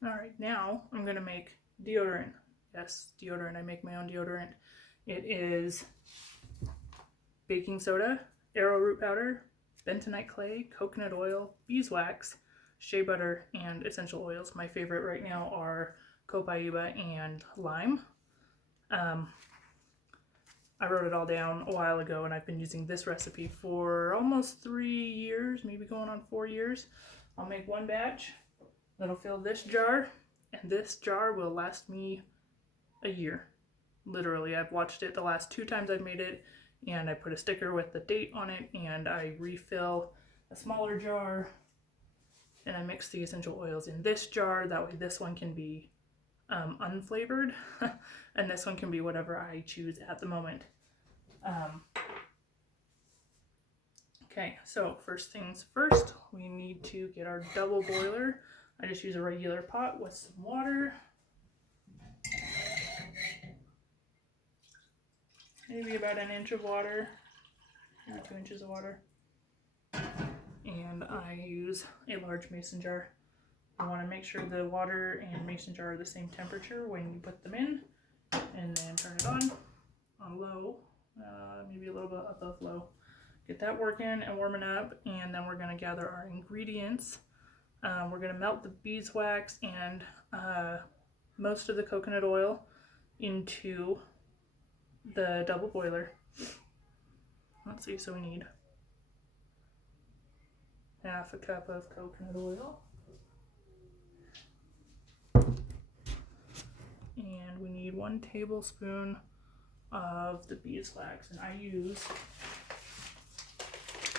All right, now I'm gonna make deodorant. Yes, deodorant. I make my own deodorant. It is baking soda, arrowroot powder, bentonite clay, coconut oil, beeswax, shea butter, and essential oils. My favorite right now are copaiba and lime. I wrote it all down a while ago, and I've been using this recipe for almost 3 years, maybe going on 4 years. I'll make one batch that'll fill this jar, and this jar will last me a year. Literally, I've watched it the last 2 times I've made it, and I put a sticker with the date on it, and I refill a smaller jar, and I mix the essential oils in this jar. That way this one can be unflavored, and this one can be whatever I choose at the moment. Okay, so first things first, we need to get our double boiler. I just use a regular pot with some water. Maybe about an inch of water, maybe 2 inches of water. And I use a large mason jar. You want to make sure the water and mason jar are the same temperature when you put them in, and then turn it on low, maybe a little bit above low. Get that working and warming up, and then we're going to gather our ingredients. We're going to melt the beeswax and most of the coconut oil into the double boiler. Let's see, so we need half a cup of coconut oil. And we need 1 tablespoon of the beeswax, and I use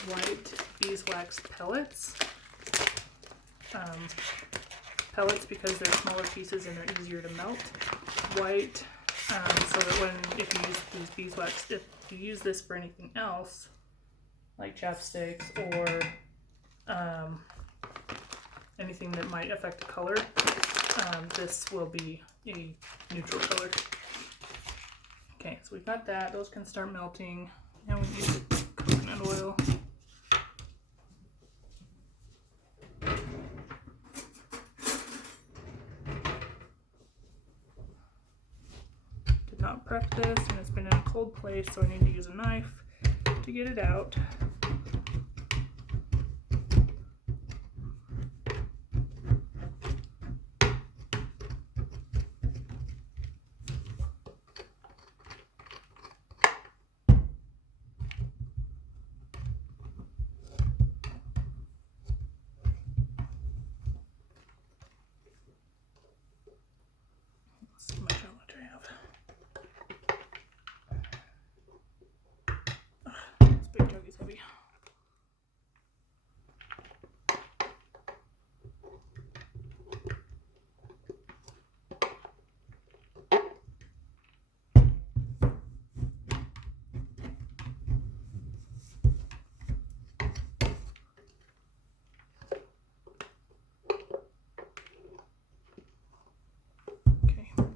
white beeswax pellets. Pellets because they're smaller pieces and they're easier to melt. White, so that if you use these beeswax, if you use this for anything else, like chapsticks or anything that might affect the color, this will be a neutral color. Okay, so we've got that. Those can start melting. Now we use coconut oil. Did not prep this, and it's been in a cold place, so I need to use a knife to get it out.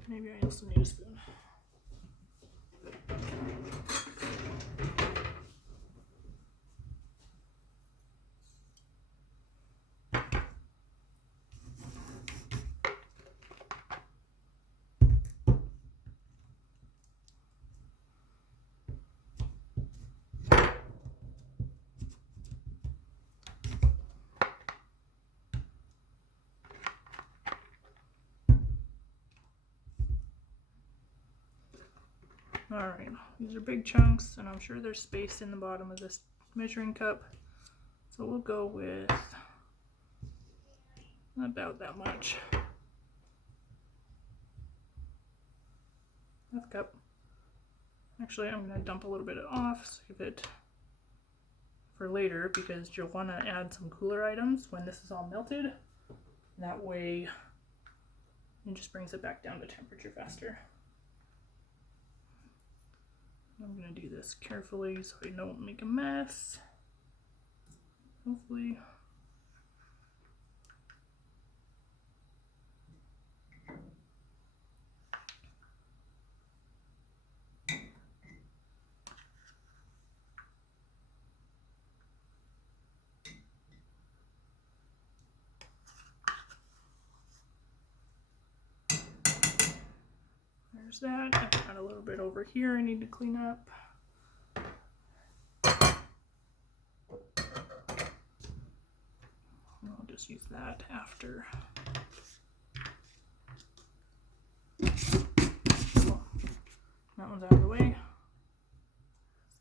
Maybe I also need a spoon. Alright, these are big chunks, and I'm sure there's space in the bottom of this measuring cup, so we'll go with about that much. Half cup. Actually, I'm going to dump a little bit off, save it for later, because you'll want to add some cooler items when this is all melted. That way, it just brings it back down to temperature faster. I'm going to do this carefully so I don't make a mess. Hopefully. There's that. I've got a little bit over here I need to clean up. I'll just use that after. Cool. That one's out of the way.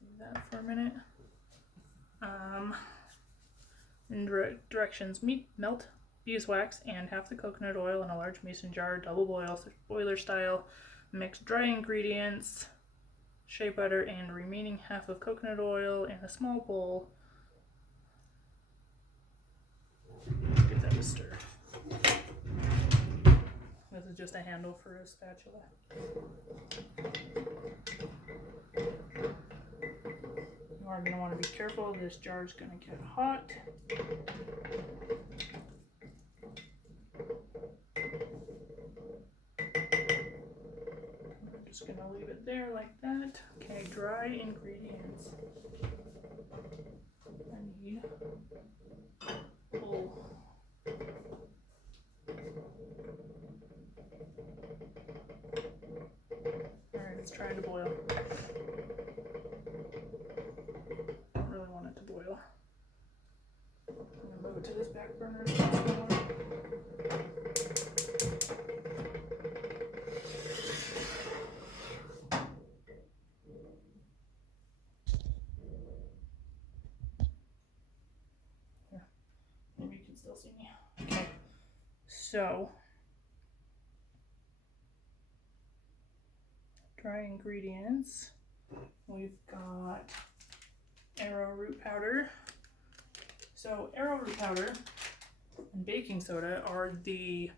Save that for a minute. In directions, melt beeswax and half the coconut oil in a large mason jar, double boil, boiler style. Mix dry ingredients, shea butter, and remaining half of coconut oil in a small bowl. Give that a stir. This is just a handle for a spatula. You are going to want to be careful. This jar is going to get hot. I'm just going to leave it there like that. Okay, dry ingredients. I need a bowl. Alright, it's trying to boil. Don't really want it to boil. I'm going to move it to this back burner. Here, maybe you can still see me. Okay, so dry ingredients. We've got arrowroot powder. So arrowroot powder and baking soda are the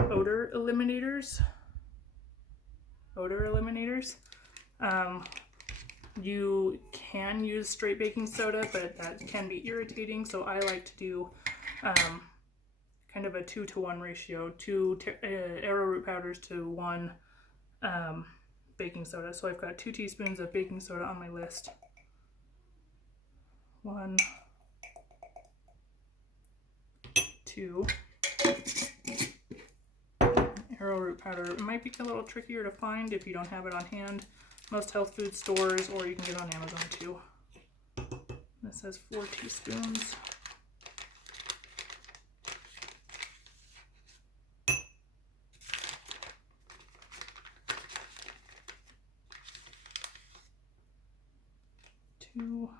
odor eliminators. You can use straight baking soda, but that can be irritating. So I like to do kind of a 2-to-1 ratio, 2 arrowroot powders to 1 baking soda. So I've got 2 teaspoons of baking soda on my list. 1, 2. Arrowroot powder. It might be a little trickier to find if you don't have it on hand. Most health food stores, or you can get it on Amazon too. This says 4 teaspoons. Two.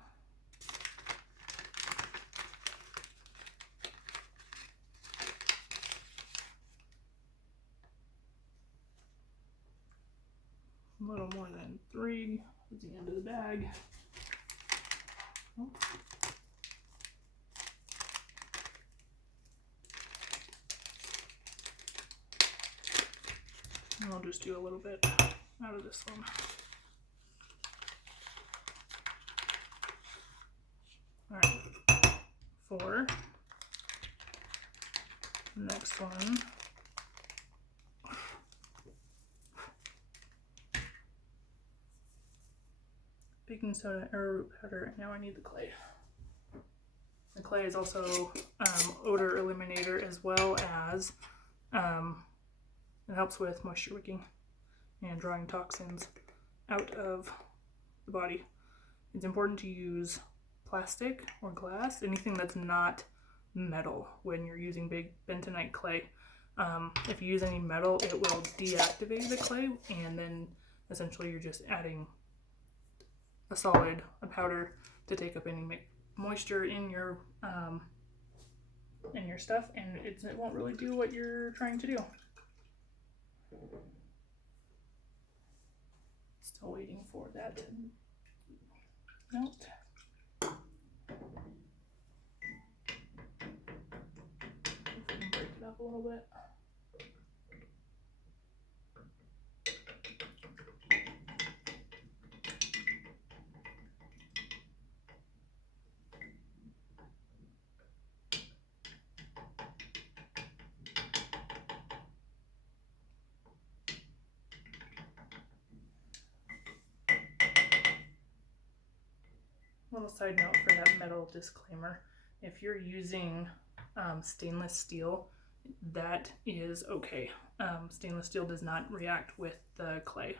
A little more than 3 is the end of the bag. Oh. And I'll just do a little bit out of this one. Alright, 4. Next one. Baking soda, arrowroot powder. Now I need the clay. The clay is also odor eliminator, as well as it helps with moisture wicking and drawing toxins out of the body. It's important to use plastic or glass, anything that's not metal, when you're using big bentonite clay. If you use any metal, it will deactivate the clay, and then essentially you're just adding a powder to take up any moisture in your stuff, and it won't really do what you're trying to do. Still waiting for that to melt. Break it up a little bit. Little side note for that metal disclaimer: if you're using stainless steel, that is okay. Stainless steel does not react with the clay.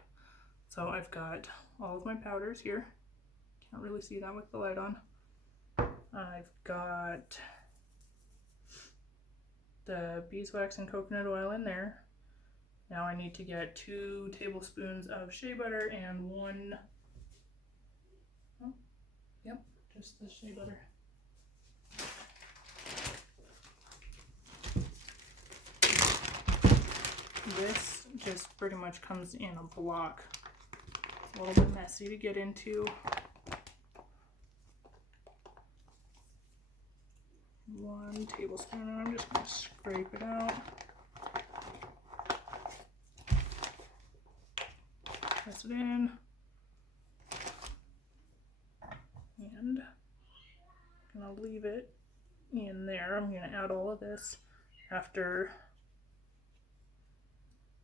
So I've got all of my powders here. Can't really see that with the light on. I've got the beeswax and coconut oil in there. Now I need to get 2 tablespoons of shea butter and 1, just the shea butter. This just pretty much comes in a block. It's a little bit messy to get into. 1 tablespoon, and I'm just going to scrape it out. Press it in. And I'm going to leave it in there. I'm going to add all of this after,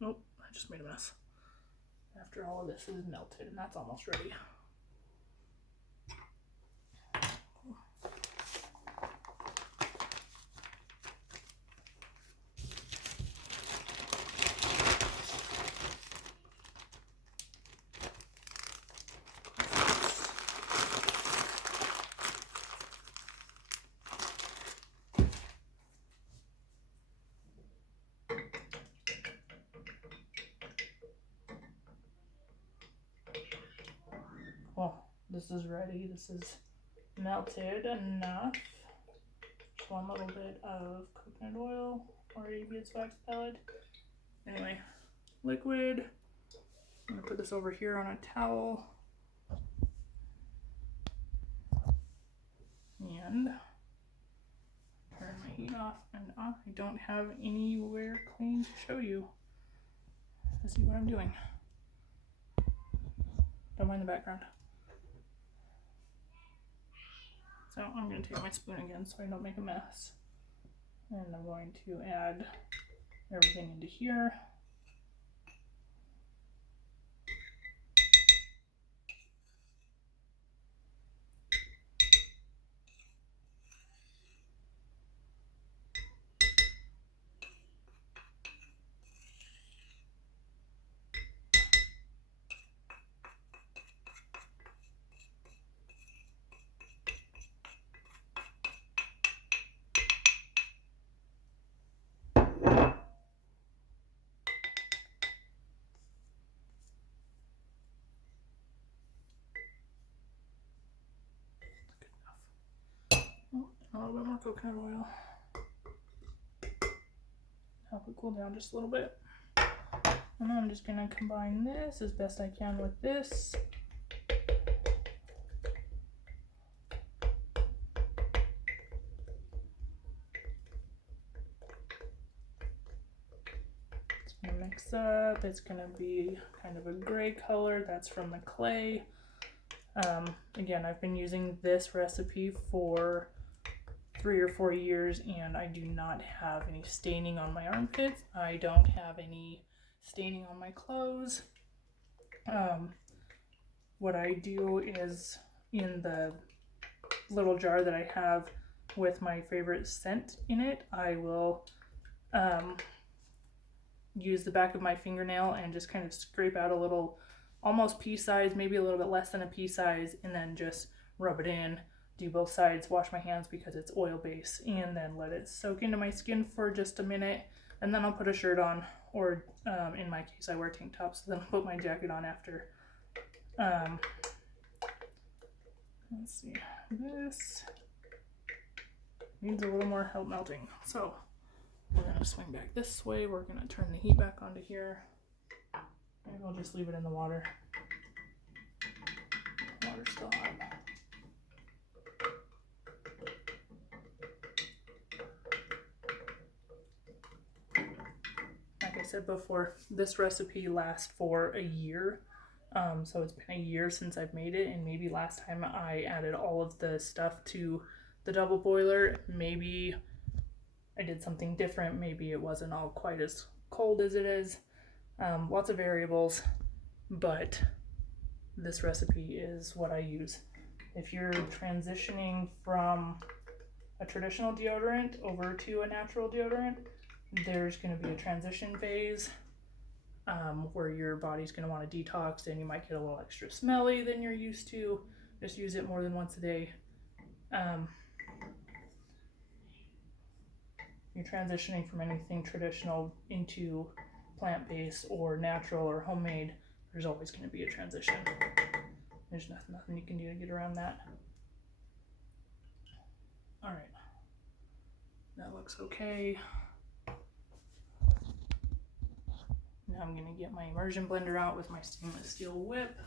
oh, I just made a mess. After all of this is melted, and that's almost ready. Well, this is ready. This is melted enough. Just 1 little bit of coconut oil or a beeswax pellet. Anyway, liquid. I'm gonna put this over here on a towel. And turn my heat off and off. I don't have anywhere clean to show you. Let's see what I'm doing. Don't mind the background. So I'm going to take my spoon again so I don't make a mess. And I'm going to add everything into here. A little bit more coconut oil. Help it cool down just a little bit. And then I'm just going to combine this as best I can with this. It's going to mix up. It's going to be kind of a gray color. That's from the clay. Again, I've been using this recipe for 3 or 4 years, and I do not have any staining on my armpits. I don't have any staining on my clothes. What I do is, in the little jar that I have with my favorite scent in it, I will use the back of my fingernail and just kind of scrape out a little, almost pea size, maybe a little bit less than a pea size, and then just rub it in. Do both sides, wash my hands because it's oil based, and then let it soak into my skin for just a minute, and then I'll put a shirt on, or in my case I wear tank tops, so then I'll put my jacket on after. Let's see, this needs a little more help melting, so we're going to swing back this way. We're going to turn the heat back onto here, and we'll just leave it in the water. Water's still hot. Like I said before, this recipe lasts for a year. So it's been a year since I've made it, and maybe last time I added all of the stuff to the double boiler, maybe I did something different. Maybe it wasn't all quite as cold as it is. Lots of variables, but this recipe is what I use. If you're transitioning from a traditional deodorant over to a natural deodorant, there's going to be a transition phase where your body's going to want to detox, and you might get a little extra smelly than you're used to. Just use it more than once a day. You're transitioning from anything traditional into plant-based or natural or homemade. There's always going to be a transition. There's nothing you can do to get around that. All right, that looks okay. Now I'm going to get my immersion blender out with my stainless steel whip.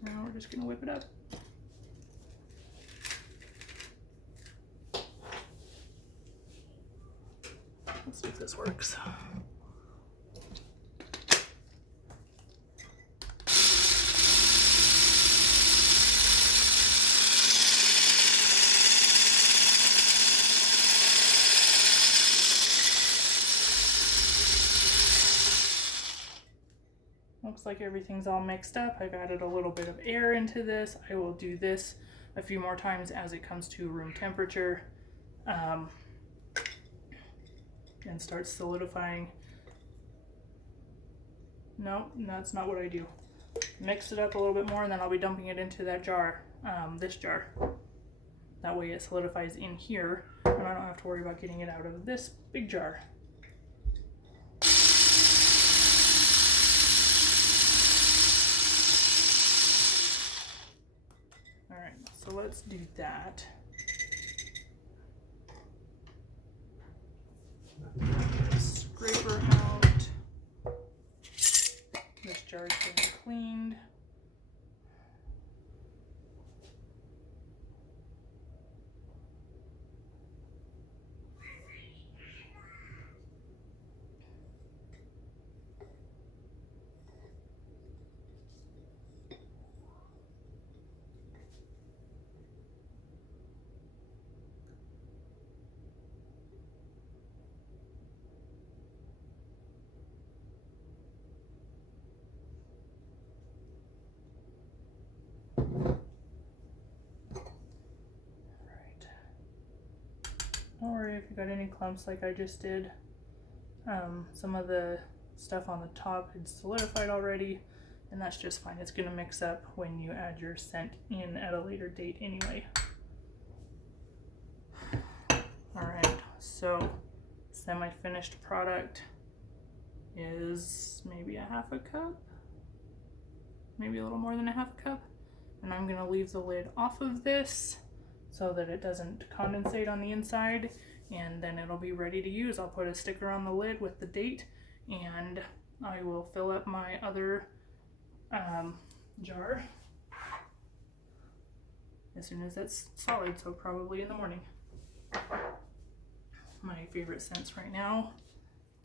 Now we're just going to whip it up. Let's see if this works. Looks like everything's all mixed up. I've added a little bit of air into this. I will do this a few more times as it comes to room temperature and starts solidifying. No, that's not what I do. Mix it up a little bit more, and then I'll be dumping it into that jar, this jar. That way it solidifies in here, and I don't have to worry about getting it out of this big jar. Alright, so let's do that. Scraper out. This jar is getting cleaned. Don't worry if you got any clumps like I just did. Some of the stuff on the top had solidified already, and that's just fine. It's going to mix up when you add your scent in at a later date anyway. Alright, so semi-finished product is maybe a half a cup, maybe a little more than a half a cup, and I'm going to leave the lid off of this so that it doesn't condensate on the inside, and then it'll be ready to use. I'll put a sticker on the lid with the date, and I will fill up my other jar as soon as it's solid, so probably in the morning. My favorite scents right now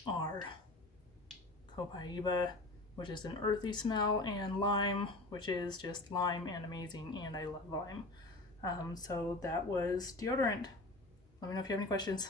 are copaiba, which is an earthy smell, and lime, which is just lime and amazing, and I love lime. So that was deodorant. Let me know if you have any questions.